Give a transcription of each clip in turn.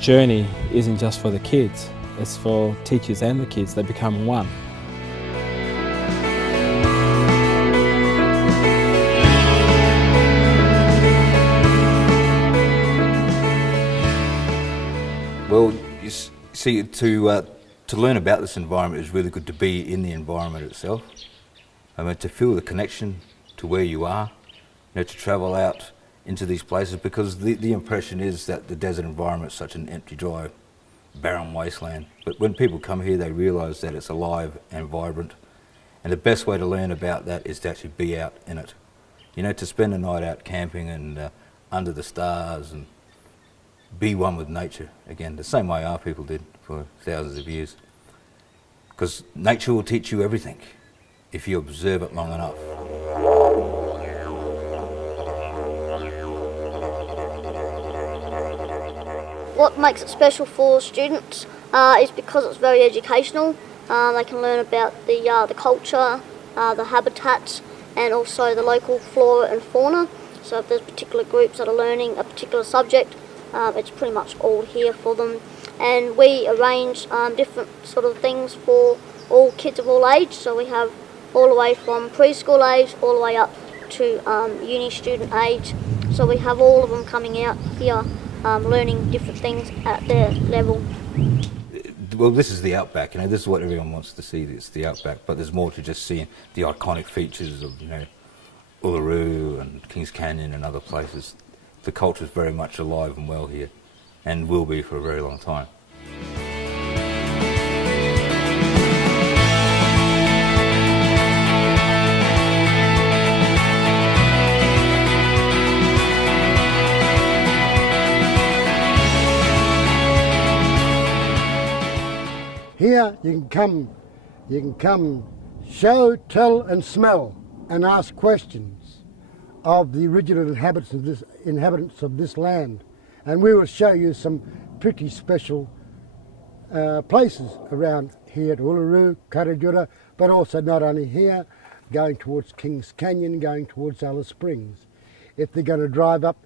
journey isn't just for the kids, it's for teachers and the kids. They become one. Well, you see, to learn about this environment is really good to be in the environment itself. I mean, to feel the connection to where you are, to travel out into these places, because the impression is that the desert environment is such an empty, dry, barren wasteland. But when people come here, they realise that it's alive and vibrant. And the best way to learn about that is to actually be out in it. To spend a night out camping and under the stars and be one with nature again, the same way our people did for thousands of years. Because nature will teach you everything if you observe it long enough. What makes it special for students is because it's very educational. They can learn about the culture, the habitats, and also the local flora and fauna. So if there's particular groups that are learning a particular subject, it's pretty much all here for them. And we arrange different sort of things for all kids of all age. So we have all the way from preschool age all the way up to uni student age. So we have all of them coming out here learning different things at their level. Well, this is the outback, this is what everyone wants to see, it's the outback, but there's more to just seeing the iconic features of, Uluru and Kings Canyon and other places. The culture is very much alive and well here, and will be for a very long time. Here you can come show, tell and smell and ask questions of the original inhabitants of this land. And we will show you some pretty special places around here at Uluru, Karijura, but also not only here, going towards Kings Canyon, going towards Alice Springs. If they're going to drive up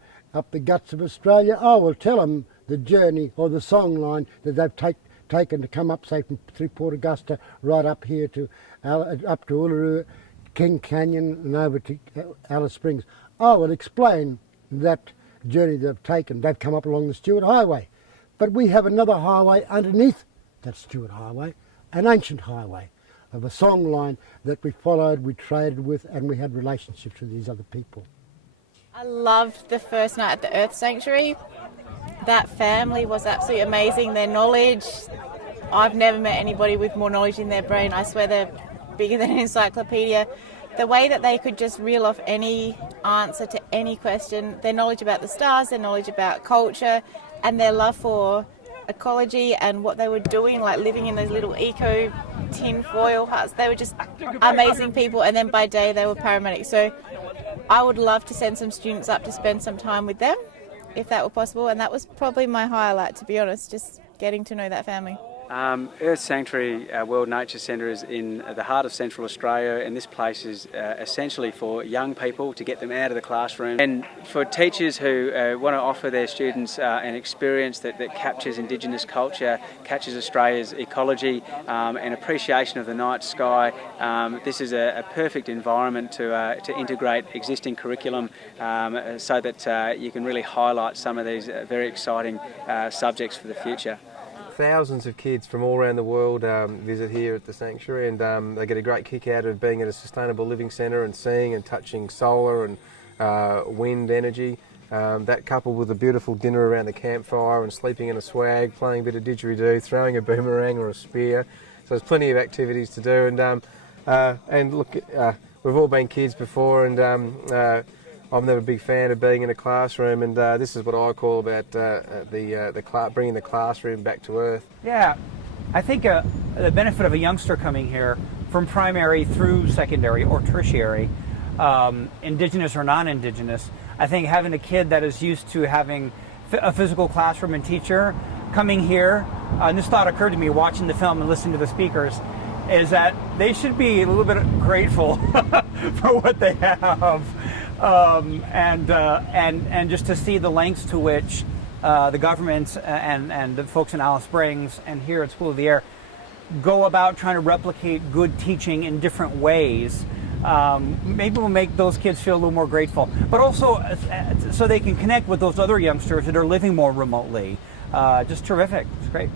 the guts of Australia, I will tell them the journey or the song line that they've taken to come up, say, through Port Augusta, right up here to Uluru, King Canyon and over to Alice Springs. I will explain that journey they've taken. They've come up along the Stuart Highway. But we have another highway underneath that Stuart Highway, an ancient highway of a song line that we followed, we traded with, and we had relationships with these other people. I loved the first night at the Earth Sanctuary. That family was absolutely amazing. Their knowledge, I've never met anybody with more knowledge in their brain. I swear they're bigger than an encyclopedia. The way that they could just reel off any answer to any question, their knowledge about the stars, their knowledge about culture, and their love for ecology and what they were doing, like living in those little eco tin foil huts. They were just amazing people, and then by day they were paramedics. So I would love to send some students up to spend some time with them, if that were possible, and that was probably my highlight, to be honest, just getting to know that family. Earth Sanctuary World Nature Centre is in the heart of Central Australia, and this place is essentially for young people to get them out of the classroom, and for teachers who want to offer their students an experience that captures Indigenous culture, captures Australia's ecology and appreciation of the night sky. This is a perfect environment to integrate existing curriculum so that you can really highlight some of these very exciting subjects for the future. Thousands of kids from all around the world visit here at the sanctuary, and they get a great kick out of being at a sustainable living centre and seeing and touching solar and wind energy. That coupled with a beautiful dinner around the campfire and sleeping in a swag, playing a bit of didgeridoo, throwing a boomerang or a spear. So there's plenty of activities to do, and look, we've all been kids before, and I'm never a big fan of being in a classroom, and this is what I call about bringing the classroom back to earth. Yeah, I think the benefit of a youngster coming here from primary through secondary or tertiary, Indigenous or non-Indigenous, I think having a kid that is used to having a physical classroom and teacher coming here, and this thought occurred to me watching the film and listening to the speakers, is that they should be a little bit grateful for what they have. And just to see the lengths to which the government and the folks in Alice Springs and here at School of the Air go about trying to replicate good teaching in different ways, maybe we'll make those kids feel a little more grateful, but also so they can connect with those other youngsters that are living more remotely. Just terrific. It's great.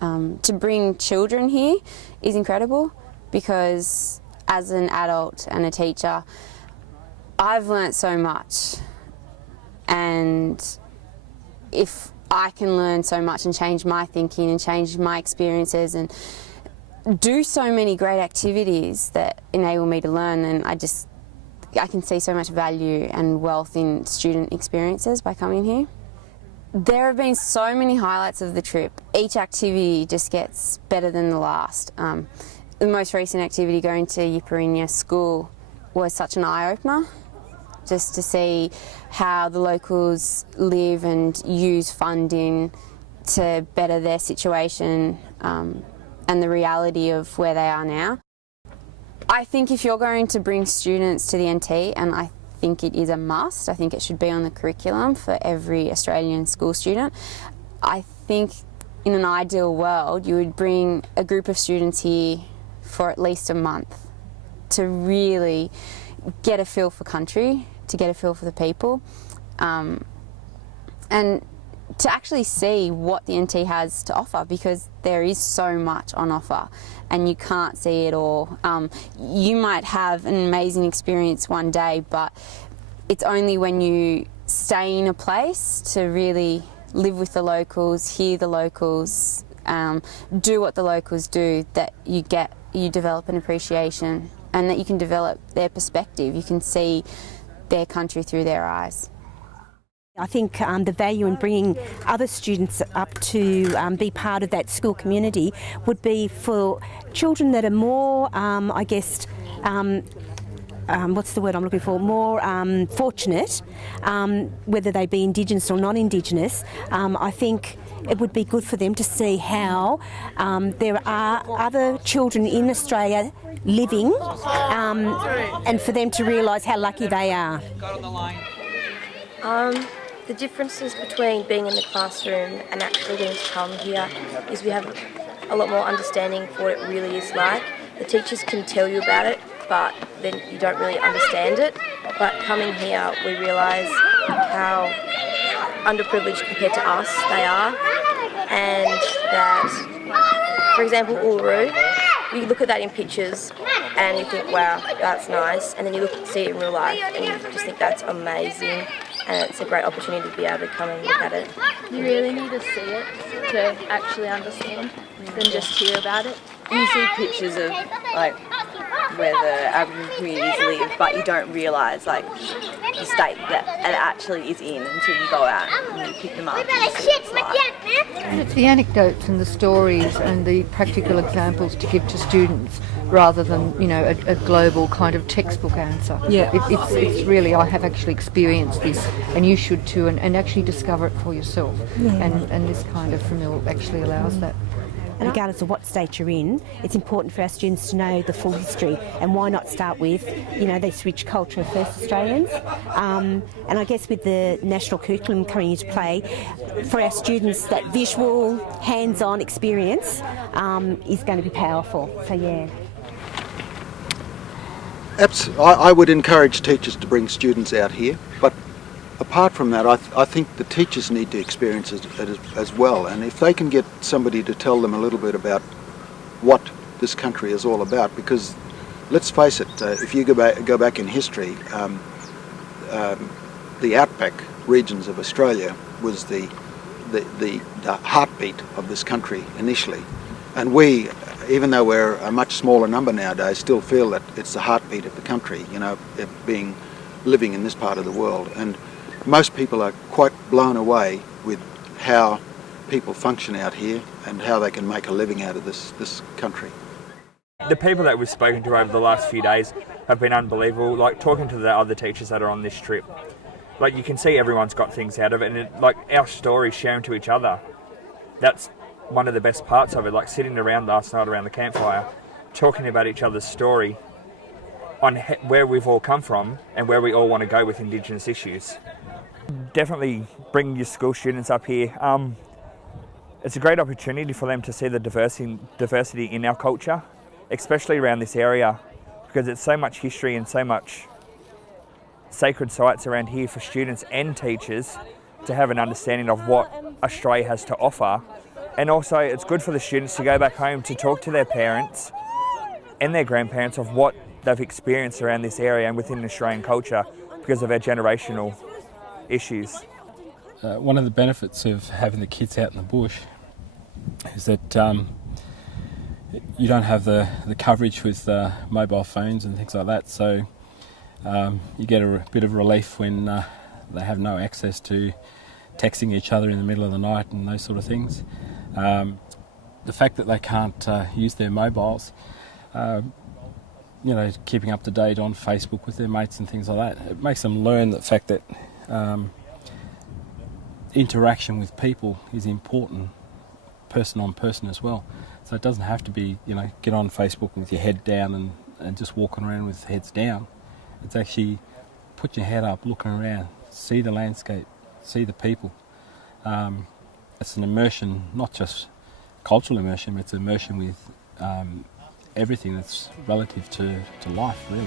To bring children here is incredible, because as an adult and a teacher, I've learnt so much, and if I can learn so much and change my thinking and change my experiences and do so many great activities that enable me to learn, and I can see so much value and wealth in student experiences by coming here. There have been so many highlights of the trip. Each activity just gets better than the last. The most recent activity, going to Yiparinya School, was such an eye-opener, just to see how the locals live and use funding to better their situation and the reality of where they are now. I think if you're going to bring students to the NT, and I think it is a must, I think it should be on the curriculum for every Australian school student, I think in an ideal world you would bring a group of students here for at least a month to really get a feel for country, to get a feel for the people, and to actually see what the NT has to offer, because there is so much on offer and you can't see it all. You might have an amazing experience one day, but it's only when you stay in a place to really live with the locals, hear the locals, do what the locals do, that you develop an appreciation, and that you can develop their perspective. You can see their country through their eyes. I think the value in bringing other students up to be part of that school community would be for children that are more, I guess, what's the word I'm looking for, more fortunate, whether they be Indigenous or non-Indigenous. I think it would be good for them to see how there are other children in Australia living, and for them to realise how lucky they are. The differences between being in the classroom and actually getting to come here is we have a lot more understanding for what it really is like. The teachers can tell you about it, but then you don't really understand it. But coming here, we realise how underprivileged compared to us they are, and that, for example, Uluru, you look at that in pictures and you think, wow, that's nice, and then you see it in real life and you just think that's amazing, and it's a great opportunity to be able to come and look at it. You really need to see it to actually understand than just hear about it. You see pictures of like where the Aboriginal communities live, but you don't realise like the state that it actually is in until you go out and you pick them up and you see what it's like. It's the anecdotes and the stories and the practical examples to give to students, rather than, you know, a global kind of textbook answer. Yeah. It's really, I have actually experienced this, and you should too, and actually discover it for yourself. Yeah. And this kind of familiar actually allows that. And regardless of what state you're in, it's important for our students to know the full history, and why not start with, you know, this rich culture of First Australians. And I guess with the national curriculum coming into play, for our students, that visual, hands-on experience is going to be powerful. So yeah. I would encourage teachers to bring students out here, but apart from that, I think the teachers need to experience it as well, and if they can get somebody to tell them a little bit about what this country is all about, because let's face it, if you go back in history, the outback regions of Australia was the heartbeat of this country initially, and we, even though we're a much smaller number nowadays, still feel that it's the heartbeat of the country, you know, living in this part of the world. And most people are quite blown away with how people function out here and how they can make a living out of this country. The people that we've spoken to over the last few days have been unbelievable. Like talking to the other teachers that are on this trip, like you can see everyone's got things out of it, and like our stories sharing to each other, that's one of the best parts of it. Like sitting around last night around the campfire, talking about each other's story on where we've all come from and where we all want to go with Indigenous issues. Definitely bring your school students up here. It's a great opportunity for them to see the diversity in our culture, especially around this area, because it's so much history and so much sacred sites around here for students and teachers to have an understanding of what Australia has to offer. And also it's good for the students to go back home to talk to their parents and their grandparents of what they've experienced around this area and within Australian culture because of our generational issues. One of the benefits of having the kids out in the bush is that you don't have the coverage with mobile phones and things like that, so you get a bit of relief when they have no access to texting each other in the middle of the night and those sort of things. The fact that they can't use their mobiles, keeping up to date on Facebook with their mates and things like that, it makes them learn the fact that interaction with people is important, person on person as well. So it doesn't have to be, get on Facebook with your head down and just walking around with heads down. It's actually put your head up, looking around, see the landscape, see the people. It's an immersion, not just cultural immersion, it's immersion with everything that's relative to life, really.